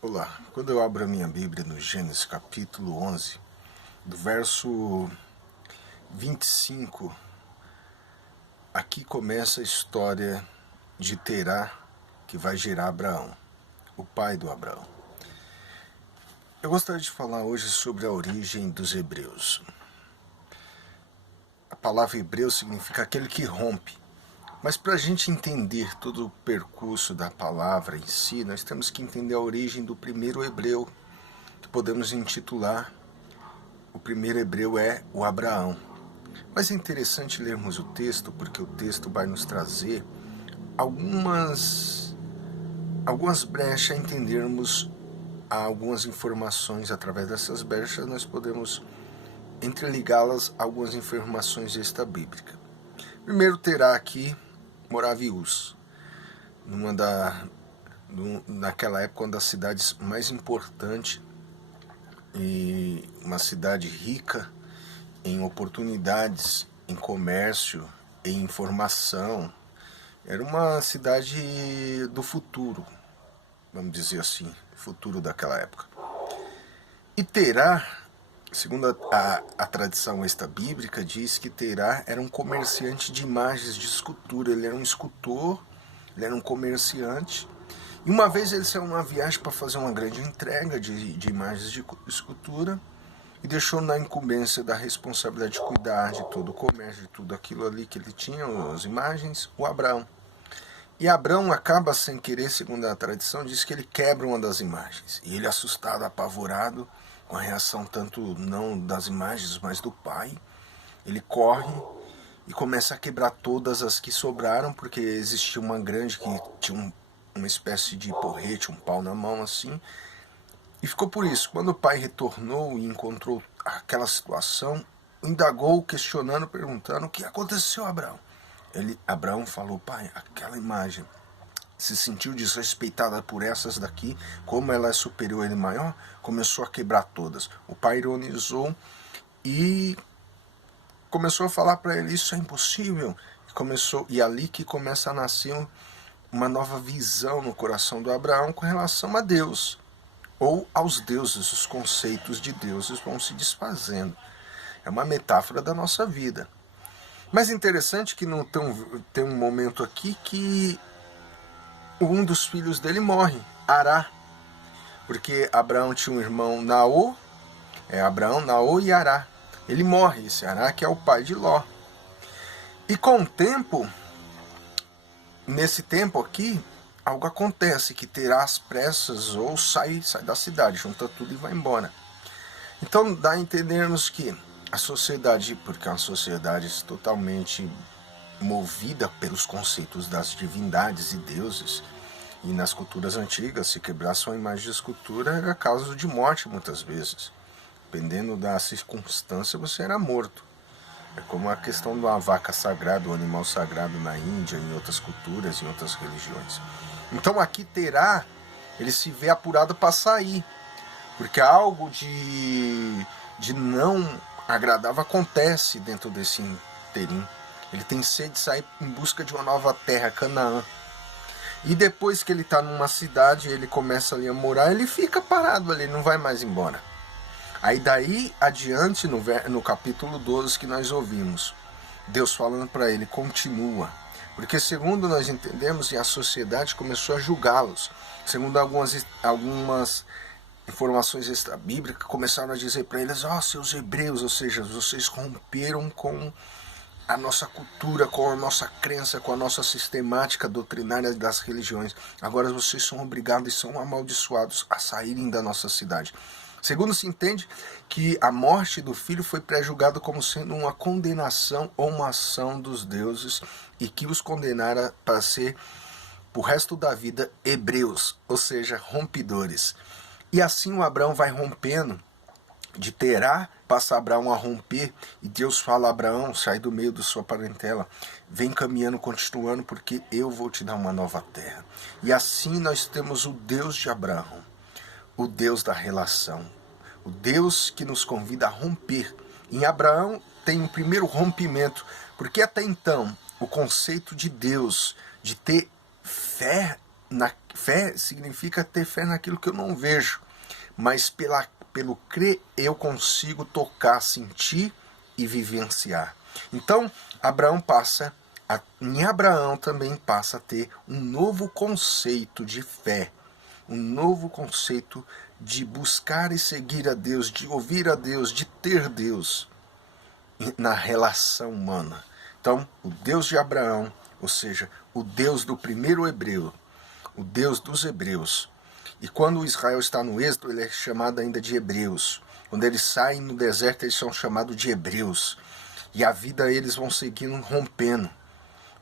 Olá, quando eu abro a minha Bíblia no Gênesis capítulo 11, do verso 25, aqui começa a história de Terá, que vai gerar Abraão, o pai do Abraão. Eu gostaria de falar hoje sobre a origem dos hebreus. A palavra hebreu significa aquele que rompe. Mas para a gente entender todo o percurso da palavra em si, nós temos que entender a origem do primeiro hebreu, que podemos intitular, o primeiro hebreu é o Abraão. Mas é interessante lermos o texto, porque o texto vai nos trazer algumas brechas a entendermos algumas informações. Através dessas brechas nós podemos entreligá-las a algumas informações extra-bíblicas. Primeiro terá aqui morava em Uz, naquela época uma das cidades mais importantes e uma cidade rica em oportunidades, em comércio, em informação. Era uma cidade do futuro, vamos dizer assim, futuro daquela época. E Terá, segundo a tradição extra-bíblica, diz que Terá era um comerciante de imagens de escultura. Ele era um escultor, ele era um comerciante. E uma vez ele saiu numa viagem para fazer uma grande entrega de imagens de escultura e deixou na incumbência da responsabilidade de cuidar de todo o comércio, de tudo aquilo ali que ele tinha, as imagens, o Abraão. E Abraão acaba sem querer, segundo a tradição, diz que ele quebra uma das imagens. E ele, assustado, apavorado, com a reação tanto não das imagens, mas do pai, ele corre e começa a quebrar todas as que sobraram, porque existia uma grande que tinha uma espécie de porrete, um pau na mão assim, e ficou por isso. Quando o pai retornou e encontrou aquela situação, indagou, questionando, perguntando: o que aconteceu, Abraão? Abraão falou: pai, aquela imagem se sentiu desrespeitada por essas daqui, como ela é superior a ele maior, começou a quebrar todas. O pai ironizou e começou a falar para ele: isso é impossível. E ali que começa a nascer uma nova visão no coração do Abraão com relação a Deus, ou aos deuses. Os conceitos de deuses vão se desfazendo. É uma metáfora da nossa vida. Mas interessante que não tem um momento aqui que um dos filhos dele morre, Ará, porque Abraão tinha um irmão Naô, Abraão, Naô e Ará. Ele morre, esse Ará, que é o pai de Ló. E com o tempo, nesse tempo aqui, algo acontece, que Terá às pressas ou sai da cidade, junta tudo e vai embora. Então dá a entendermos que a sociedade, porque é uma sociedade totalmente movida pelos conceitos das divindades e deuses, e nas culturas antigas, se quebrasse uma imagem de escultura era causa de morte muitas vezes. Dependendo da circunstância, você era morto. É como a questão de uma vaca sagrada, um animal sagrado na Índia, em outras culturas, em outras religiões. Então aqui Terá, ele se vê apurado para sair, porque algo de não agradável acontece dentro desse interim. Ele tem sede de sair em busca de uma nova terra, Canaã. E depois que ele está numa cidade, ele começa ali a morar, ele fica parado ali, não vai mais embora. Aí daí adiante, no capítulo 12 que nós ouvimos, Deus falando para ele: continua. Porque segundo nós entendemos, a sociedade começou a julgá-los. Segundo algumas informações extra-bíblicas, começaram a dizer para eles: seus hebreus, ou seja, vocês romperam com a nossa cultura, com a nossa crença, com a nossa sistemática doutrinária das religiões. Agora vocês são obrigados e são amaldiçoados a saírem da nossa cidade. Segundo se entende que a morte do filho foi pré-julgada como sendo uma condenação ou uma ação dos deuses, e que os condenara para ser, por resto da vida, hebreus, ou seja, rompedores. E assim o Abraão vai rompendo. De Terá passa Abraão a romper, e Deus fala: Abraão, sai do meio da sua parentela, vem caminhando, continuando, porque eu vou te dar uma nova terra. E assim nós temos o Deus de Abraão, o Deus da relação, o Deus que nos convida a romper. Em Abraão tem o primeiro rompimento, porque até então o conceito de Deus, de ter Fé significa ter fé naquilo que eu não vejo, mas pelo crer eu consigo tocar, sentir e vivenciar. Então, em Abraão também passa a ter um novo conceito de fé, um novo conceito de buscar e seguir a Deus, de ouvir a Deus, de ter Deus na relação humana. Então, o Deus de Abraão, ou seja, o Deus do primeiro hebreu, o Deus dos hebreus. E quando Israel está no êxodo, ele é chamado ainda de hebreus. Quando eles saem no deserto, eles são chamados de hebreus. E a vida eles vão seguindo, rompendo.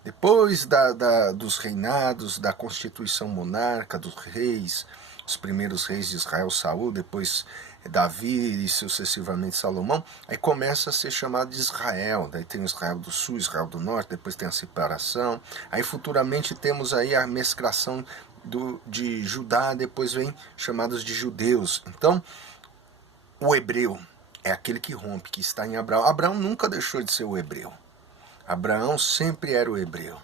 Depois dos reinados, da constituição monarca, dos reis, os primeiros reis de Israel, Saul, depois Davi e sucessivamente Salomão, aí começa a ser chamado de Israel. Daí tem o Israel do Sul, Israel do Norte, depois tem a separação. Aí futuramente temos aí a mesclação de Judá, depois vem chamados de judeus. Então, o hebreu é aquele que rompe, que está em Abraão. Abraão nunca deixou de ser o hebreu. Abraão sempre era o hebreu.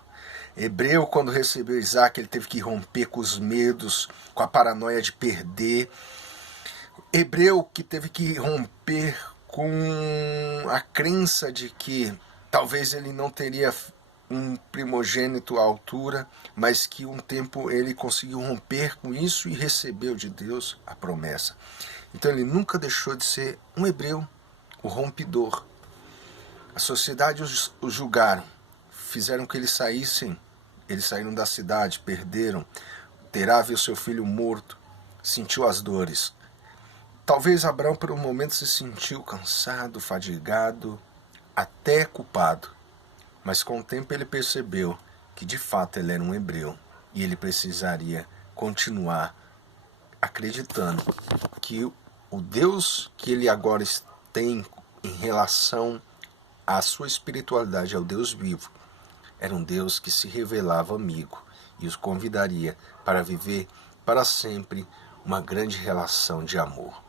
Hebreu, quando recebeu Isaac, ele teve que romper com os medos, com a paranoia de perder. Hebreu que teve que romper com a crença de que talvez ele não teria um primogênito à altura, mas que um tempo ele conseguiu romper com isso e recebeu de Deus a promessa. Então ele nunca deixou de ser um hebreu, o rompedor. A sociedade os julgaram, fizeram que eles saíssem, eles saíram da cidade, perderam. Terá viu seu filho morto, sentiu as dores. Talvez Abraão por um momento se sentiu cansado, fadigado, até culpado. Mas com o tempo ele percebeu que de fato ele era um hebreu e ele precisaria continuar acreditando que o Deus que ele agora tem em relação à sua espiritualidade, ao Deus vivo, era um Deus que se revelava amigo e os convidaria para viver para sempre uma grande relação de amor.